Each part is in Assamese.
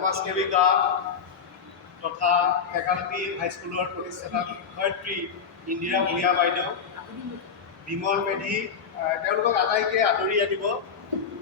সমাজসেৱিকা তথা ফেকাল্টি হাইস্কুলৰ প্ৰতিষ্ঠাতা শিক্ষয়িত্ৰী ইন্দিৰা ভূঞা বাইদেউ, বিমল মেধি, তেওঁলোকক আটাইকে আদৰি আনিব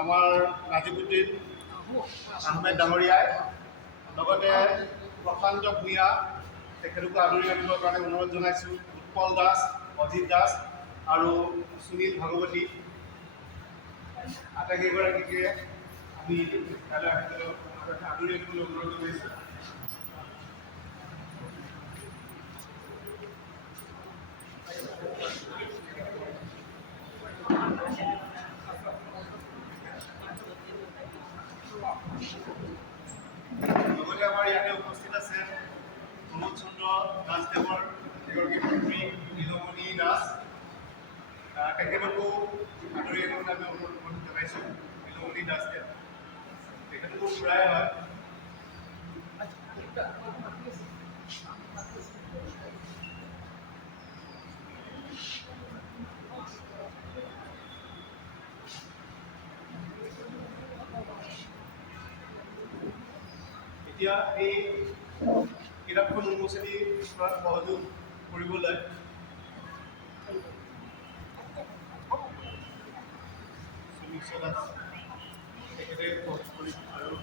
আমাৰ নাজিবুদ্দিন আহমেদ ডাঙৰীয়াই। লগতে প্ৰশান্ত ভূঞা, তেখেতকো আদৰি আনিবৰ কাৰণে অনুৰোধ জনাইছোঁ। উৎপল দাস, অজিত দাস আৰু সুনীল ভাগৱতী, আটাইকেইগৰাকীকে আমি কাইলৈ আদৰি আনিবলৈ অনুৰোধ কৰিছোঁ। লগতে আমাৰ ইয়াতে উপস্থিত আছে প্ৰমোদ চন্দ্ৰ দাসদেৱৰ এগৰাকী পুত্ৰী নীলমণি দাস, তেখেতকো আদৰি আনিবলৈ আমি অনুৰোধ জনাইছোঁ। নীলমণি দাসদেৱ তেখেতকো খুৰাই হয়। এতিয়া এই কিতাপখন উন্মোচনী কৰাত সহযোগ কৰিবলৈ তেখেতে আৰু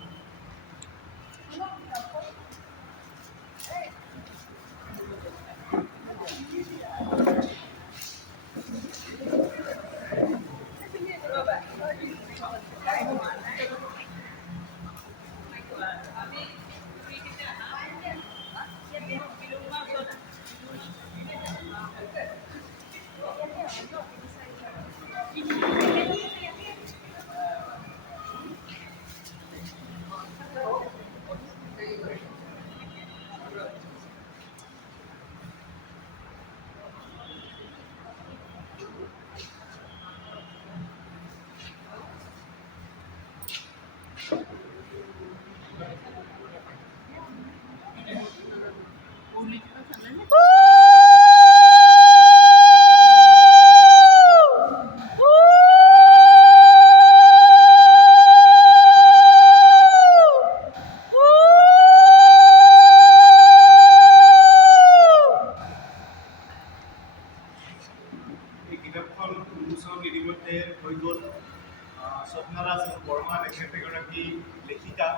কিতাপখন উন্মোচন ইতিমধ্যে হৈ গ'ল। স্বপ্নাৰাজ বৰ্মা তেখেত এগৰাকী লেখিকা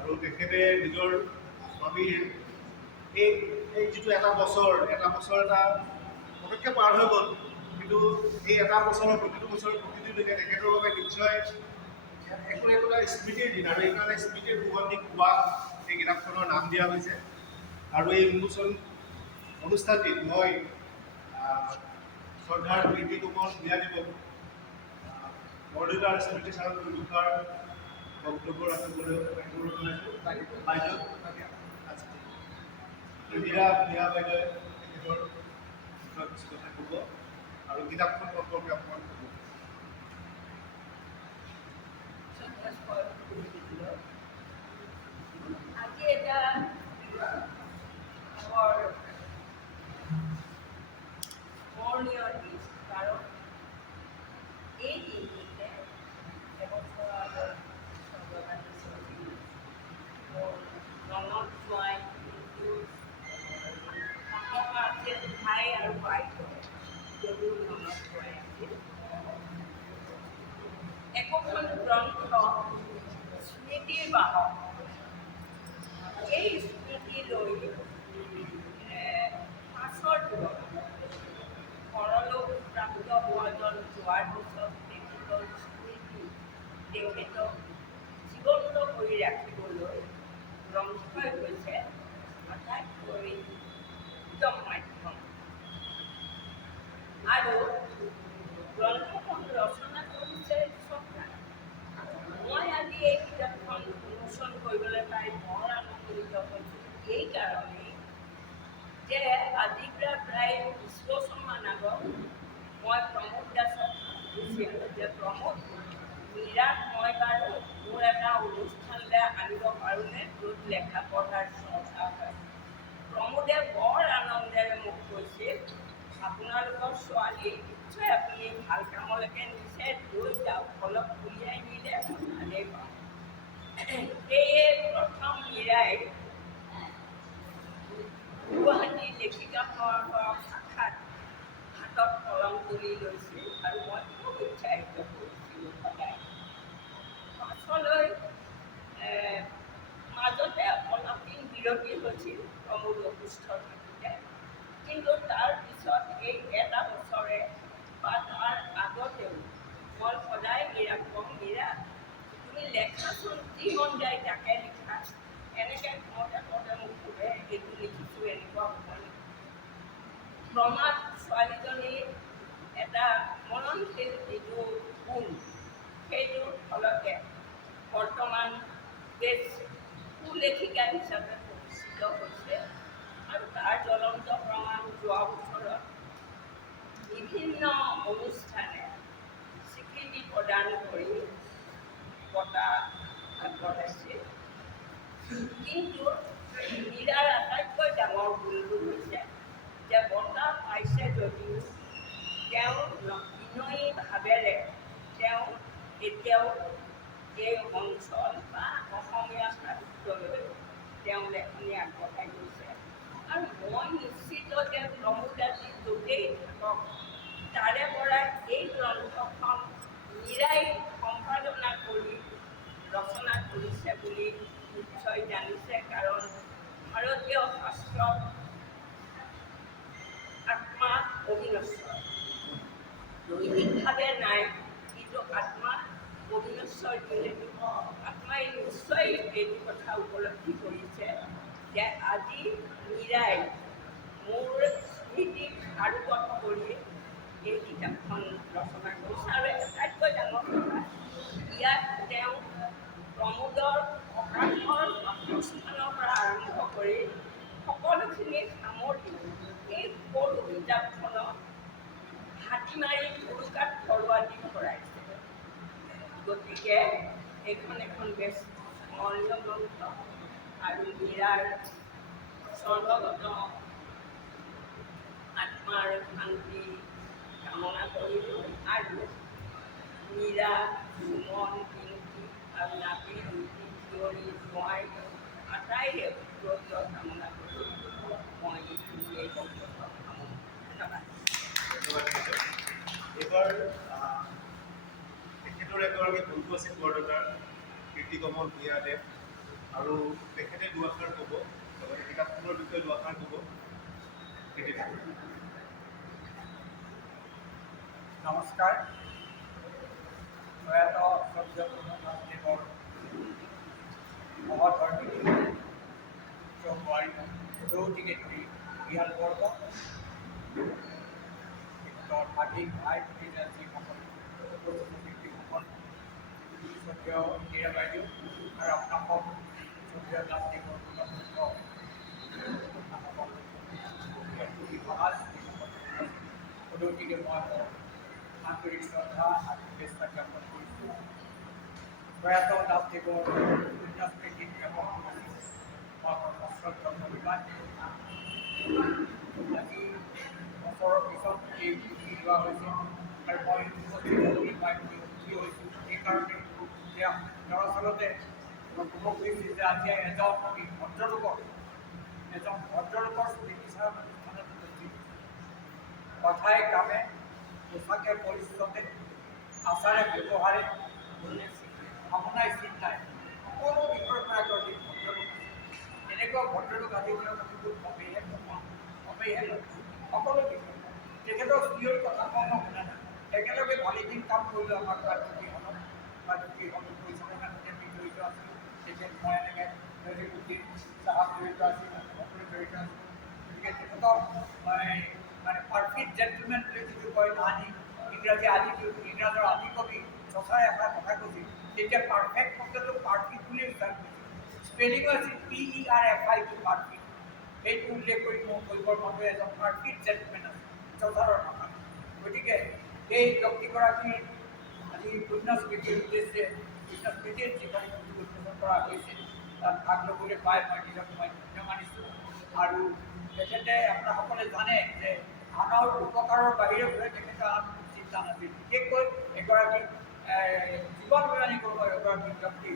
আৰু তেখেতে নিজৰ স্বামীৰ এই যিটো এটা বছৰ এটা পদক্ষেপ পাৰ হৈ গ'ল, কিন্তু এই এটা বছৰৰ প্ৰতিটো দিনে তেখেতৰ বাবে নিশ্চয় একোটা স্মৃতিৰ দিন, আৰু এইকাৰণে স্মৃতিৰ সুগন্ধি কোৱা এই কিতাপখনৰ নাম দিয়া হৈছে। আৰু এই উন্মোচন অনুষ্ঠানটিত মই শ্ৰদ্ধাৰ প্ৰীতি কোমল ভূঞা দিৱক বৰদেউতাৰ স্মৃতি চাৰণ দুষাৰ বক্তব্য ৰাখিবলৈ অনুৰোধ জনাইছোঁ। বাইদেউ ইন্দিৰা ভূঞা বাইদেৱে তেখেতৰ কিছু কথা ক'ব আৰু কিতাপখন সম্পৰ্কে অকণমান ক'ব। আজি এটা স্মৰণীয় দিন, কাৰণ এই দিনটিতে এবছৰৰ আগত স্বৰ্গগামী মোৰ মনত যোৱাই আছিল ভাই আৰু বাইদেউ যদিও মনত যোৱাই আছিল। একোখন গ্ৰন্থ স্মৃতিৰ বাহক, এই স্মৃতি লৈ পাছৰ পৰলোক প্ৰাপ্ত হোৱাজন যোৱাৰ পিছত তেখেতৰ স্মৃতি তেখেতক জীৱন্ত কৰি ৰাখিবলৈ গ্ৰন্থই হৈছে আটাইতকৈ উত্তম মাধ্যম। আৰু গ্ৰন্থখন ৰচনা কৰিছে স্বপ্না। মই আজি এই কিতাপখন উন্মোচন কৰিবলৈ পাই বৰ আনন্দিত হৈছোঁ, এইকাৰণেই যে আজিৰ পৰা প্ৰায় 20 বছৰমান আগত মই প্ৰমোদ দাসক কৈছিলোঁ যে প্ৰমোদ, মীৰাক মই বাৰু মোৰ এটা অনুষ্ঠানলৈ আনিব পাৰোঁনে য'ত লেখা পঢ়াৰ চৰ্চা হয়। প্ৰমোদে বৰ আনন্দেৰে মোক কৈছিল, আপোনালোকৰ ছোৱালী নিশ্চয় আপুনি ভাল কামলৈকে নিছে, লৈ যাওক, অলপ উলিয়াই নিলে ভালেই পাওঁ। সেয়ে প্ৰথম মীৰাই গুৱাহাটীৰ লেখিকা সমাৰোহৰ শাখাত হাতত কলম তুলি লৈছিল আৰু মই খুব উৎসাহিত কৰিছিলোঁ সদায়। পাছলৈ মাজতে অলপ দিন বিৰতি হৈছিল প্ৰমোদ অসুস্থ থাকোঁতে, কিন্তু তাৰ পিছত এই এটা বছৰে বা তাৰ আগতেও মই সদায় মীৰাক কওঁ, মীৰা তুমি লেখাচোন, যি মন যায় তাকে লিখা। এনেকৈ কওঁতে কওঁতে মোক সোধে এইটো লিখিছোঁ এনেকুৱা হ'ব নেকি। প্ৰমাদ ছোৱালীজনীৰ এটা মননশীল যিটো গুণ, সেইটোৰ ফলতে বৰ্তমান বেছ সুলেখিকা হিচাপে প্ৰতিষ্ঠিত হৈছে আৰু তাৰ জ্বলন্ত প্ৰমাণ যোৱা বছৰত বিভিন্ন অনুষ্ঠানে স্বীকৃতি প্ৰদান কৰি বঁটা আগবঢ়াইছিল। কিন্তু মীৰাৰ আটাইতকৈ ডাঙৰ গুণটো হৈছে যে বঁটা পাইছে যদিও তেওঁ বিনয়ী ভাৱেৰে তেওঁ এতিয়াও এই অঞ্চল বা অসমীয়া সাহিত্যলৈ তেওঁ লেখনি আগবঢ়াই গৈছে। আৰু মই নিশ্চিত যে প্ৰমোদ আজি য'তেই থাকক তাৰে পৰা এই গ্ৰন্থখন মীৰাই সম্পাদনা কৰি ৰচনা কৰিছে বুলি নিশ্চয় জানিছে, কাৰণ ভাৰতীয় শাস্ত্ৰত আত্মা অবিনশ্বৰ, দৈহিকভাৱে নাই, কিন্তু আত্মা অবিনশ্বৰ যিহেতু আত্মাই নিশ্চয় এইটো কথা উপলব্ধি কৰিছে যে আজি মীৰাই মোৰ স্মৃতিক সাৰোগত কৰি এই কিতাপখন ৰচনা কৰিছে। আৰু আটাইতকৈ ডাঙৰ কথা, ইয়াত তেওঁ প্ৰমোদৰ প্ৰকাশৰ বাসস্থানৰ পৰা আৰম্ভ কৰি সকলোখিনি সামৰি এই সৰু কিতাপখনক হাতী মাৰি উৰুকাত ঘৰুৱা দি ভৰাইছে। গতিকে এইখন এখন বেছ স্মৰণীয় গ্ৰন্থ আৰু মীৰাৰ স্বৰ্গগত আত্মাৰ শান্তি কামনা কৰিলোঁ আৰু মীৰা, সুমন, পিংকি আৰু নাতি, ৰুটি, জীয়ৰী, জোঁৱাই আটাইৰে উত্তৰীয় কামনা কৰি মই এই বক্তব্য সামৰিছোঁ। ধন্যবাদ। এইবাৰ তেখেতৰ এগৰাকী বন্ধু আছিল বৰদেউতাৰ কীৰ্তিকমল ভূঞাদেৱ, আৰু তেখেতে দুআষাৰ ক'ব, লগতে কিতাপখনৰ বিষয়ে দুআষাৰ ক'ব। নমস্কাৰ। প্ৰয়াত স্বৰ্গীয় প্ৰণৱদেৱৰ সহধৰ্মিনী বোৱাৰী বিহাল বৰ্গ, তেখেতৰ ভাগিক ভাই ভতিজা যিসকল ব্যক্তিসকল, স্বৰ্গীয় ইন্দিৰা বাইদেউ আৰু আপোনালোকক স্বৰ্গীয় দাসদেৱৰ সমাজ গতিকে মই আন্তৰিক শ্ৰদ্ধা আৰু শুভেচ্ছা জ্ঞাপন কৰিছোঁ। প্ৰয়াত দাসদেৱৰ পুণ্যস্মৃতিত জ্ঞাপন কৰিছোঁ মই সশ্ৰদ্ধ ধন্যবাদ। আজি বছৰৰ পিছত এই পুথি লোৱা হৈছে আৰু মই উপস্থিত হ'বলৈ পাই সুখী হৈছোঁ। সেইকাৰণে যে দৰাচলতে মই ক'ব খুজিছোঁ যে আজি এজন ভদ্ৰলোকৰ স্মৃতিচাৰণ অনুষ্ঠানত উপস্থিত, কথাই কামে পোচাকে পৰিশ্ৰমে আচাৰে ব্যৱহাৰে ভাৱনাই চিন্তাই সকলো দিশৰ পৰা এগৰাকী ভদ্ৰলোক আছে। এনেকুৱা ভদ্ৰলোক আজিৰ দিনত আমি বহুত কমেইহে পাওঁ, সকলো দিশত। তেখেতৰ স্ত্ৰীৰ কথা কওঁ মই শুনা নাই, একেলগে ভালেখিনি কাম কৰিলোঁ। আমাক ৰাজনীতিখনত পৰিচালনাত আমি জড়িত আছিলোঁ। তেখেত মই এনেকৈ নজিবুদ্দিন চাহাব জড়িত আছিল, সকলো জড়িত আছিল। গতিকে তেখেতক মানে পাৰফেক্ট জেণ্টলমেন বুলি যিটো কয় তাহানি ইংৰাজৰ আদি কবি চচাই এটা কথা কৈছিল, তেতিয়া পাৰফেক্ট শব্দটো পাৰফেক্ট বুলি উচ্চাৰণ কৰিছিল। স্পেলিঙো আছিল PERFIT, পাৰফেক্ট। সেইটো উল্লেখ কৰি মই কৰিবৰ বাবে এজন পাৰফেক্ট জেণ্টলমেন আছিল চচাৰৰ ভাষাত। গতিকে সেই ব্যক্তিগৰাকীৰ আজি পুণ্যস্মৃতিৰ উদ্দেশ্যে পুণ্যস্মৃতিৰ যিখন উদ্বোধন কৰা হৈছে তাত ভাগ ল'বলৈ পাই মই নিজক মই ধন্য মানিছোঁ। আৰু তেখেতে আপোনাসকলে জানে যে আনৰ উপকাৰৰ বাহিৰে তেখেতৰ আন চিন্তা নাছিল। বিশেষকৈ এগৰাকী জীৱন বৈৰাণী কৰিব এগৰাকী ব্যক্তি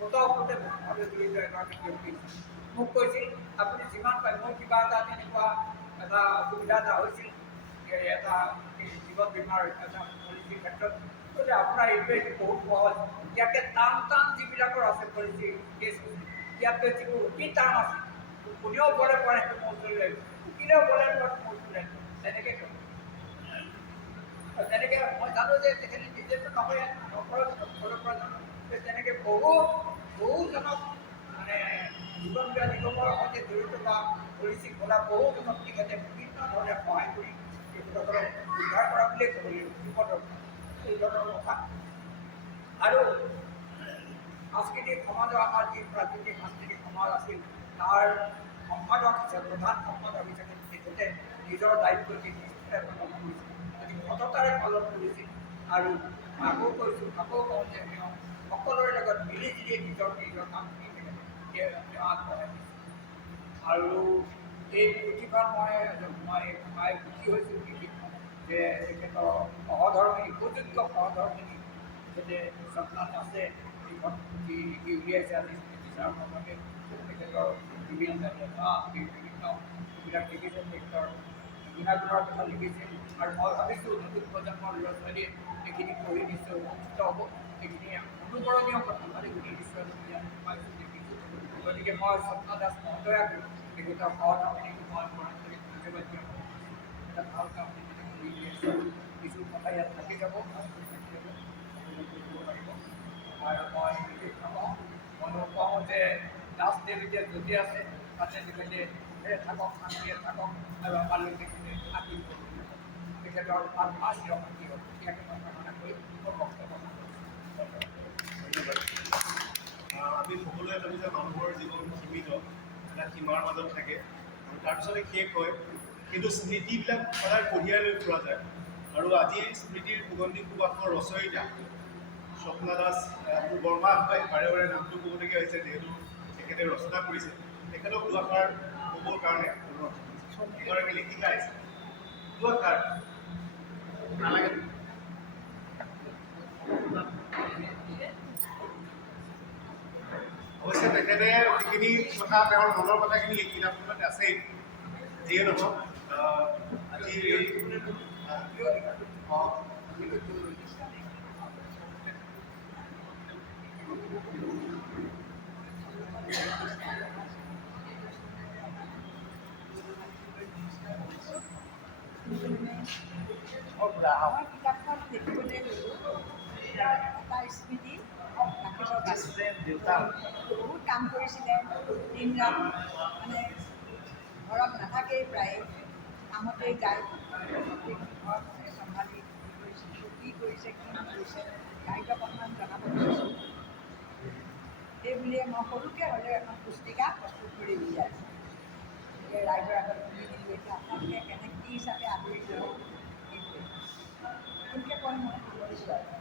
ওতঃপ্ৰোতভাৱে জড়িত এগৰাকী ব্যক্তি মোক কৈছিল আপুনি যিমান পাৰে মোৰ কিবা এটা তেনেকুৱা এটা অসুবিধা এটা হৈছিল এটা জীৱন বীমাৰ এটা পলিচিৰ ক্ষেত্ৰত গতিকে আপোনাৰ এইটোৱে বহুত সহজ ইয়াতে টান টান যিবিলাকৰ আছে পলিচি কেছ ইয়াতে যিবোৰ অতি টান আছে কোনেও বলে পাৰে সেইটো মোৰ ওচৰলৈ উকিলেও বলে পাৰে মোৰ ওচৰলৈ তেনেকৈ কয় তেনেকৈ মই জানো যে তেখেতে নিজেতো নকৰে নকৰৰ পৰা জানো তেনেকৈ বহুজনক মানে জীৱন বীমা নিগমৰ সৈতে জড়িত বা পলিচি খোলা বহুজনক তেখেতে বিভিন্ন ধৰণে সহায় কৰি তেখেতসকলক উদ্ধাৰ কৰা বুলিয়ে ক'ব লাগিব বিপদৰ এই ধৰণৰ কথা আৰু সাংস্কৃতিক সমাজৰ আমাৰ যি প্ৰাকৃতিক সাংস্কৃতিক সমাজ আছিল তাৰ সম্পাদক হিচাপে প্ৰধান সম্পাদক হিচাপে তেখেতে নিজৰ দায়িত্বখিনি গ্ৰহণ কৰিছিল গতিকে সততাৰে পালন কৰিছিল আৰু আকৌ কৈছোঁ আকৌ কওঁ যে তেওঁ সকলোৰে লগত মিলি জুলি নিজৰ কামখিনি তেওঁ আগবঢ়াই দিছিল আৰু এই পুথিখন মই পাই সুখী হৈছোঁ লিখি যে তেখেতৰ সহধৰ্মিনী উপযোগ্য সহধৰ্মিনী তেখেতে স্বপ্নাত আছে এইখন পুথি লিখি উলিয়াইছে আজি বিচাৰৰ বাবে তেখেতৰ বিভিন্ন সুবিধাক লিখিছে তেখেতৰ গুণাগুণৰ কথা লিখিছে আৰু মই ভাবিছোঁ নতুন প্ৰজন্মৰ ল'ৰা ছোৱালীয়ে এইখিনি পঢ়ি নিশ্চয় উপকৃত হ'ব এইখিনি অনুকৰণীয় কথা মানে গোটেই নিশ্চয় পাইছোঁ দেখিছোঁ গতিকে মই স্বপ্ন দাস মহোদয়াক তেখেতৰ সহধৰ্মিনীক মই আন্তৰিক ধন্যবাদ দিওঁ এটা ভাল কাম তেখেতে কৰি উলিয়াইছে কিছু কথা ইয়াত থাকি যাব পাৰিব আৰু মই বিশেষ নকওঁ মই নকওঁ যে দাস দেৱীতে য'তে আছে তাতে তেখেতে থাকক শান্তিৰে থাকক আৰু আমালৈ তেখেতে আশীৰ্বাদ কৰিব তেখেতৰ আত্মা চিৰশান্তি হ'ল ইয়াকে মই কামনা কৰি মোৰ বক্তব্য ধন্যবাদ আমি সকলোৱে জানো যে মানুহৰ জীৱন সীমিত এটা সীমাৰ মাজত থাকে আৰু তাৰপিছতে শেষ হয় কিন্তু স্মৃতিবিলাক সদায় কঢ়িয়াই লৈ ফুৰা যায় আৰু আজি স্মৃতিৰ সুগন্ধি সুবাসৰ ৰচয়িতা স্বপ্না দাস বৰ্মা হয় বাৰে বাৰে নামটো ক'বলগীয়া হৈছে যিহেতু তেখেতে ৰচনা কৰিছে তেখেতক দুআষাৰ ক'বৰ কাৰণে এগৰাকী লেখিকা আহিছে দুআষাৰ নালাগে অৱশ্যে তেখেতে সেইখিনি কথা তেওঁৰ মনৰ কথাখিনি এই কিতাপখনত আছেই যিয়ে নহওক আজি মই কিতাপখন দেখিবলৈ ল'লোঁ এটা স্মৃতি ৰাখিব পাৰিছোঁ বহুত কাম কৰিছিলে দিন ৰাত মানে ঘৰত নাথাকেই প্ৰায় কামতেই যায় ঘৰখনে চম্ভালি কি কৰিছে কি নকৰিছে ৰাইজক অকণমান জনাব বিচাৰিছোঁ সেই বুলিয়ে মই সৰুকৈ হ'লেও এখন পুস্তিকা প্ৰস্তুত কৰি উলিয়াইছোঁ ৰাইজৰ আগত তুলি দিলোঁ এতিয়া আপোনালোকে কেনেকৈ কি হিচাপে আদৰি ল'ব সেইটোৱে নতুনকৈ কয় মই সামৰিছোঁ আৰু